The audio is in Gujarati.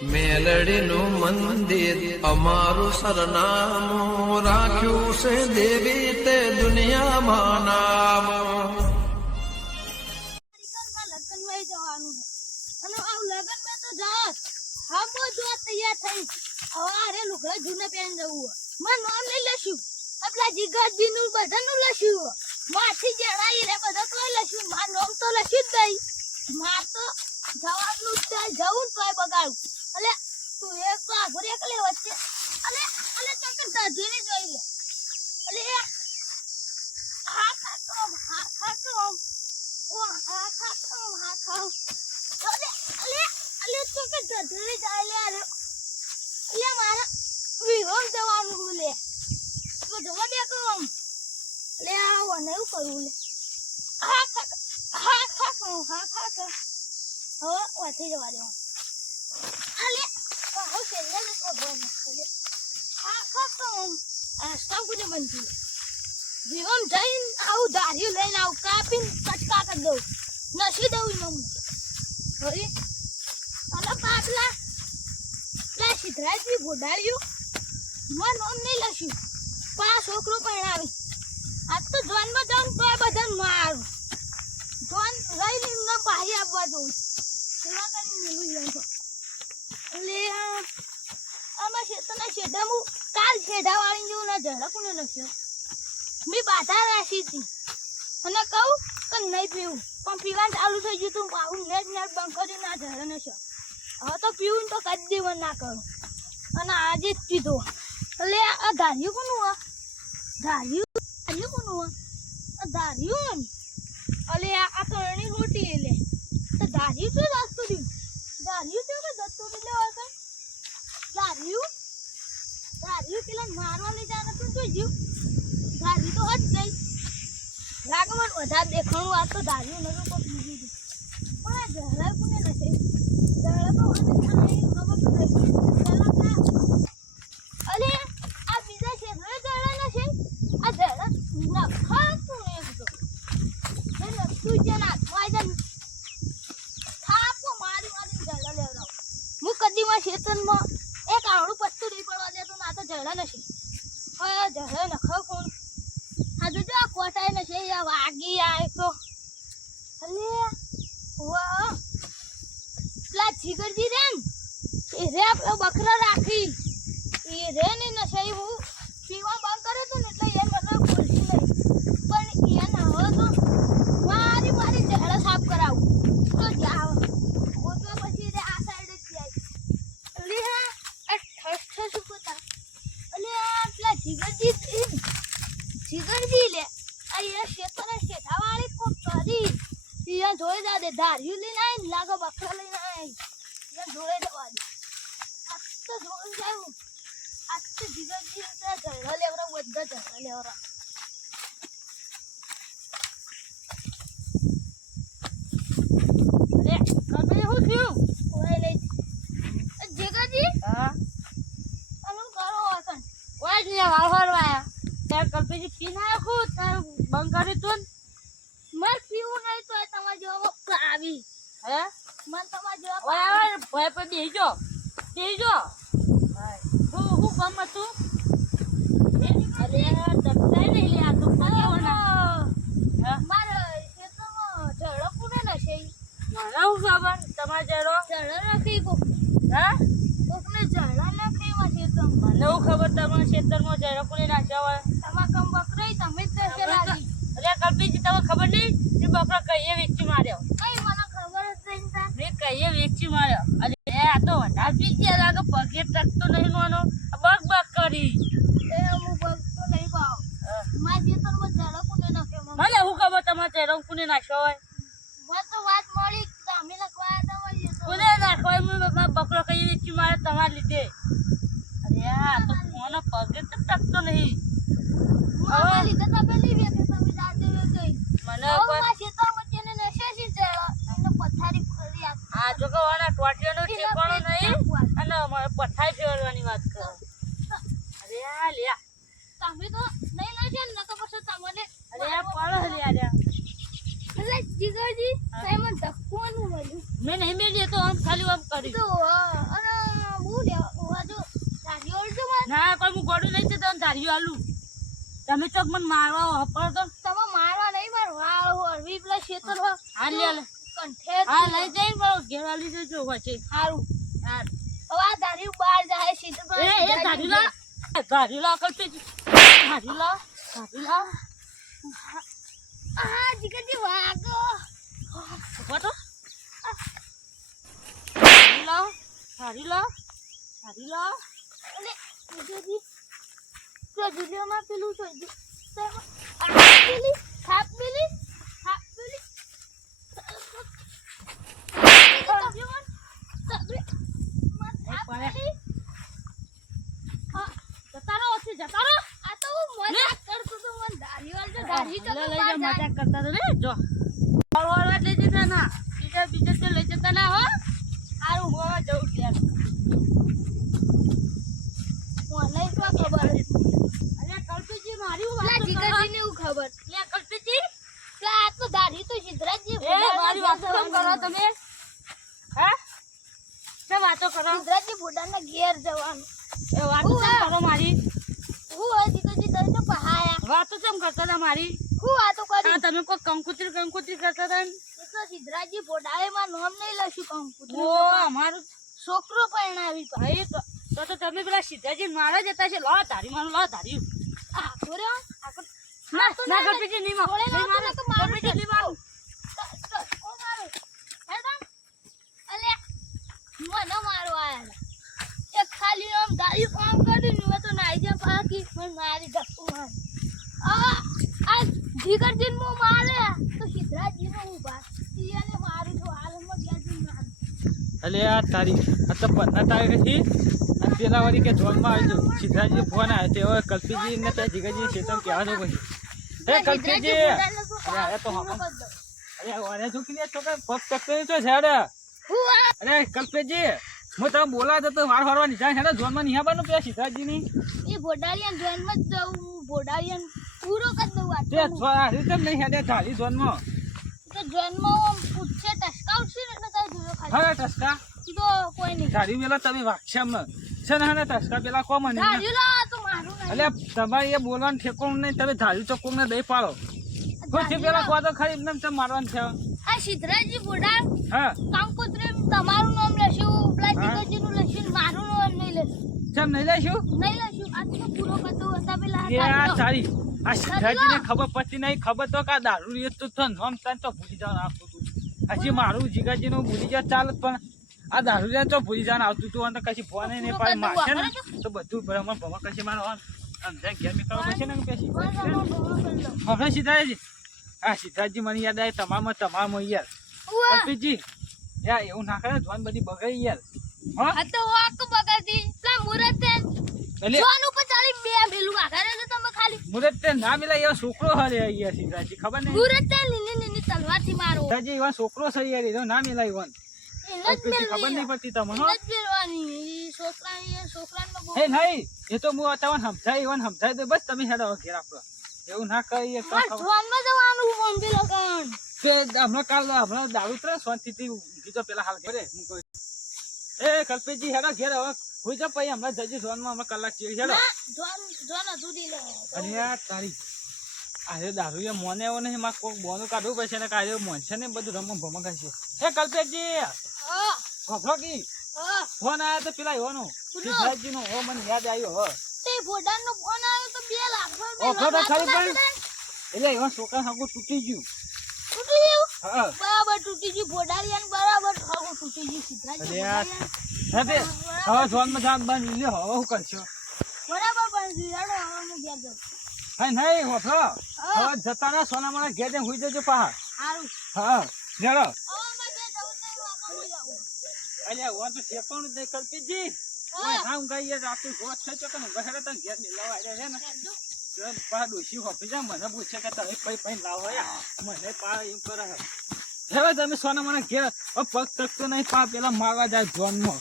મેલડીનું મંદિર અમારું સરનામું રાખ્યું છે દેવી તે દુનિયામાં નામ. લગ્નમાં જવાનું અને આ લગ્નમાં તો જાત હામો જો તૈયાર થઈ હવે અરે લુગડા જૂના પહેન જવું માં નામ લઈ લેશું આપલા જીગાજી નું બધાનું લશું માથી જણાઈ રે બધા તો લશું માં નામ તો લશું જ નહીં માં તો જવાનું છે જવું તોય બગાડું અલે તું એક તો આઘરે એકલે વચ્ચે અલે અલે ચક્કર દાધીને જોઈ લે અલે હા ખાતો ઓ હા ખાતો અલે અલે અલે ચક્કર દાધીને જાય લે અરે અલે મારા વિહોમ જવાનું લે તો જવા દે કોમ લે આવો ને એવું કરું લે હા ખાતો હવે વાથી જવા દે અલે કહો કે લે તો બોલ ખલે હા ખાતો આ સૌ કુછ બનતી વિહોમ જઈન આવ દાઢી લઈને આવ કાપીન કટકા કરી દઉં નસી દઉં મમ્મી હવે અલે પાટલા લા સિદ્ધરાજની ગોડાળ્યું મન ઓમ નહીં લસ્યું પા છોકરો પરણાવી આજ તો જોનમાં જાઉં તો બધાને મારું જોન રહીને ના પાહી આવવા દઉં સેવા કરીને મેલું જાય તો એટલે આમાં શેતના શેઢામું કાલ શેઢાવાળી જેવું ના ઝડકુને લખ્યો મેં બાધા રાખી હતી અને કહું કે નહીં પીવું પણ પીવાનું ચાલુ થઈ ગયું તું આવું નેટ બંધ કરી ના ઝડે નશો હવે તો પીવું તો કદી દેવાનું ના કરું અને આજે જ પીધો એટલે આ ધાર્યું કોનું કોનું ધાર્યું અલે આ કરણી રોટી એટલે તો ધાર્યું શું રાસ્તો રહ્યું ધાર્યું છે કે દત્તો લેવા કઈ ધાર્યું પેલા મારવા નહીં જાણે તું જોઈ ગયું ધાર્યું તો હજ ગઈ લાગે મને વધારે દેખાણું આ તો ધાર્યું નતું કોઈ બીજું પણ આ ઝઘડા કોને નથી ઝઘડા તો અલે આ બીજા ક્ષેત્રે ઝઘડા નથી આ ઝઘડા નખાતું ને એકદમ તું જે નાખવા જાય થાપો મારી ઝઘડા લેવડાવ હું કદીમાં ક્ષેત્રમાં એક આવડું પત્તું નહીં પડવા દેતો ના તો ઝઘડા નથી હવે ઝઘડા નખાવ કોણ આ જો આ કોટાઈ નથી આ વાગી આ તો અલે વાહ પેલા જીગરજી રે એ રે આપણો બકરા રાખી એ રે ને નશાઈ હું પીવા બંધ કરે તો ને એટલે એ મને બોલતી નહીં પણ એ ના હોય તો મારી ઝઘડા સાફ કરાવું તો જાવ ઓટવા પછી રે આ સાઈડ જ જાય અલે હા આ ઠસ પોતા અલે પેલા જીગરજી લે આ એ શેઠા વાળી કોક કરી યા જોઈ જા દે ધાર્યું લઈને આઈ લાગો બકરા લઈને આઈ યા જોઈ જવા દે આ તો જોઈ જાય આ તો જીગરજી ઝઘડા લેવરા બધા ઝઘડા લેવરા અરે કબે હું થયું ઓય લઈ જીગરજી હા અનું કરો આસન ઓય ને વાળવાયા તાર કલ્પેજી પીના ખુદ તાર બંધ કરી તું મર પીવું નહીં તો તમાર જેવો આવી હે મન તમાર જેવો ઓય ભય પર દેજો હું કામ હતું અરે તકલાઈ નહીં લે આ તો કેવના માર ખેતરમાં ઝડો કુને નશે મને હું ખબર તમાર ઝડો નથી કોક હા કોકને ઝડા નથી વાસે તો મને હું ખબર તમાર ખેતરમાં ઝડો કુને નાખ્યા હોય તમાર કમ બકરાઈ તમે જ નશે લાગી અરે કલ્પીજી તમને ખબર નહીં કે બકરા કઈએ વેચી માર્યો કઈ મને ખબર જ નહીં તા મે કઈએ વેચી માર્યો અરે આ તો વધારે પીજે લાગે પગે ટકતો નહીં માનો બગ કરી એ હું બગ તો નહીં પાવ માર ખેતરમાં ઝડો કુને નાખ્યો મને હું ખબર તમાર ઝડો કુને નાખ્યો હોય મને તો વાત મળી તમે લખવાયા તા વળી કોને નાખવાય મે બકરો કઈએ વેચી મારે તમાર લીધે અરે આ તો કોનો પગે તો ટકતો નહીં હવે લીધે તો પેલી વેચે તમે જાતે વેચી મને માર ખેતરમાં જેને નશે છે ઝડો એને પથારી ફરી આ જો કે વાના ટોટિયાનો ઠેકાણો નહીં અને મારે પથારી ફેરવાની વાત કરો અરે આ લે તમે તો નહીં લેશે ને તો પછી તમને અરે આ પાડો લે આ અરે જીગરજી સાઈમન ધક્કોનું મળ્યું મેં નહીં મેલી તો આમ ખાલી આમ કરી તો અને દારૂ આલું તમે ચોક મને મારવા હપડ તો તમે મારવા નહીં માર વાળ હોરવી પેલા ખેતર હા લે કંઠે હા લઈ જઈને બરો ઘેર આલી જજો વચ્ચે સારું હા હવે આ દારૂ બહાર જાય સીધું પર એ ધારીલા કરતી ધારીલા આ જીગરજી વાગો ફોટો ધારીલા અને જીગરજી તો જુલિયોમાં પેલું છે થાપ પેલી જતારો ઓછી જતારો આ તો હું મજાક કરતો તો મને દાઢીવાળ તો દાઢી તો લઈ બહાર જા જાય. મજાક કરતા તો લે જો વળવા લઈ જતા ના બીજા તે લઈ જતા ના હો સારું હોવા જવું ત્યાં મને તો ખબર અરે કલ્પીજી મારી પેલા જીગરજીને એવું ખબર લે કલ્પીજી પેલા આ તો દાઢી તો સિદ્ધરાજજી એ મારી વાત કેમ કરો તમે હા શું વાતો કરો સિદ્ધરાજજી બોડાના ઘેર જવાનું એ વાતો કેમ કરો મારી હું આ જીગરજી તને તો પહાયા વાતો કેમ કરતા હતા મારી હું વાતો કરી હા તમે કોઈ કંકુતરી કરતા હતા ને એ તો સિદ્ધરાજજી બોડાએ માં નામ નહીં લખ્યું કંકુતરી ઓ અમારું છોકરો પરણાવી ભાઈ તો તમે પેલા સીધાજી મારા જતા છે લો ધારી મારું લો ધારી આ થોરે ના કલ્પીજી નહીં મારો થોડે નહીં મારો તો મારું કલ્પીજી નહીં મારું ઓ મારું હેડમ અલે મને મારવા આયા એક ખાલી આમ દાઢી કામ કર્યું ને તો નાઈ જા પાકી મને મારી ધક્કો માર આ જીગરજી મો મારે તો સિદ્ધરાજજી નો હું બાત ઈયાને મારું તો હાલમાં ગયા માર એટલે આ તારીખ આ તો 15 તારીખથી અને પેલા વાળી કે જોનમાં આવજો સિદ્ધાજી ફોન આવ્યો તે હવે કલ્પીજી ને ત્યાં જીગાજી ચેતન કહેવાનું પછી હે કલ્પીજી અરે તો અરે ઓરે ઝૂકીને છોકરા પગ ચક્કર તો છે અરે કલ્પીજી હું તમે બોલાતો તો વાર વારવાની જાય છે જોનમાં નિહાબાનું પેલા સિદ્ધાજીની એ બોડારિયન જન્મ જ જવું બોડારિયન પૂરો કરી દઉં આ તે રીતે નહીં હેડે ધારી જોનમાં તો જન્મ પૂછે ટસકાવશે ને એટલે તારે જોયો ખાલી હા ટસકા તો કોઈ નહીં ધારી પેલા તમે વાગશે અમને છે ને હા ટસકા પેલા કો મને ધાર્યું લા તો મારું નહીં એટલે તમારે એ બોલવાનું ઠેકોણું નહીં તમે ધારી ચોખ્ખું ને દઈ પાડો ખુશી પેલા કહો તો ખરી એમને તમે મારવાનું છે આ સિદ્ધરાજજી બોડા હા કંકોત્રી તમારું નામ લેશું પેલા જીગરજી નું લેશું મારું નામ નહીં લેશું કેમ નહીં લઈશું નહીં લેશું આ તો પૂરો કરતો હતા પેલા એ આ સારી આ સિદ્ધાર્થજીને ખબર પડતી નહીં ખબર તો કે આ દારૂ રીત તો નોમ તને તો ભૂલી જવાનું આવતું હતું હજી મારું જીગાજીનું ભૂલી જાય ચાલે પણ આ દારૂ રીત તો ભૂલી જવાનું આવતું હતું અને કશી ફોન નહીં પાડે મારશે ને તો બધું ભ્રમણ ભમા કશી મારો અંદર ઘેર નીકળવા પડશે ને પછી હવે સિદ્ધાર્થજી હા સિદ્ધાર્થજી મને યાદ આવે તમારમાં યાર કલ્પીજી યાર એવું ના કરે જોન બધી બગાડી યાર હા આ તો વાક બગાડી પેલા મુરત એટલે જોન ઉપર ચાલી બે મેલું આઘારે તો તમે ખાલી મુરત તે ના મિલા એવો છોકરો હરે યાર સિદ્ધાર્થજી ખબર નહીં મુરત લીલી તલવારથી મારો સિદ્ધાર્થજી એવા છોકરો છે યાર એનો ના મિલા એવન એને જ ખબર નહીં પડતી તમને એને જ મેળવાની છોકરાને બહુ હે નહીં એ તો હું તમને સમજાય દે બસ તમે હેડો ઘેર આપણો એવું ના કહીએ તો ખબર. જોનમાં જવાનું મંદિર લગન તે હમણાં દારૂ ત્રે શાંતિથી ઊંઘી જાઓ પેલા હાલ ઘરે હું કહું એ કલ્પેશજી હેડો ઘેર હવે હોઈ જાઓ પછી હમણાં જજી ઝોનમાં હમણાં કલાક ચીડી હેડો જોન અધૂરી લે અરે યાર તારી આજે દારૂ એ મોને એવો નહીં મારે કોઈક બોનું કાઢવું પડશે ને કાઢે મોન છે ને બધું રમવા ભમા કરશે હે કલ્પેશજી ખબર કી ફોન આવ્યો તો પેલા એવાનો સિદ્ધાર્થજી નો હો મને યાદ આવ્યો હો તે બોડાનો ફોન આવ્યો તો 2 લાખ ઓફર તો ખરી પણ એટલે એવા છોકરા હાગું તૂટી ગયું તૂટી ગયું હા બરાબર તૂટી ગયું બોડારિયાન બરાબર ખાવું તૂટી ગયું સિદ્ધાર્થ અરે યાર હવે જોનમાં જાગ બંધ લ્યો હવે શું કરશો બરાબર પણ જીરાડો હવે હું ઘેર જાઉં હા નહીં ઓફરો હવે જતા ના સોના મારા ઘેર જઈને હુઈ જજો પા સારું હા જડો હવે મેં ઘેર જાઉં તો આપણે જાઉં અલ્યા ઓ તો ઠેકાણું દે કલ્પીજી ઓય હા હું ગઈ રાતું ગોત છે તો કને બહેરે તને ઘેર ની લાવા રે ને પા ડોશી હોપી જા મને પૂછે કે તમે પૈ લાવો યા મને પા એમ કરે હવે તમે સોના મને ઘેર પગ તકતો નહીં પા પેલા મારવા જાય જોનમાં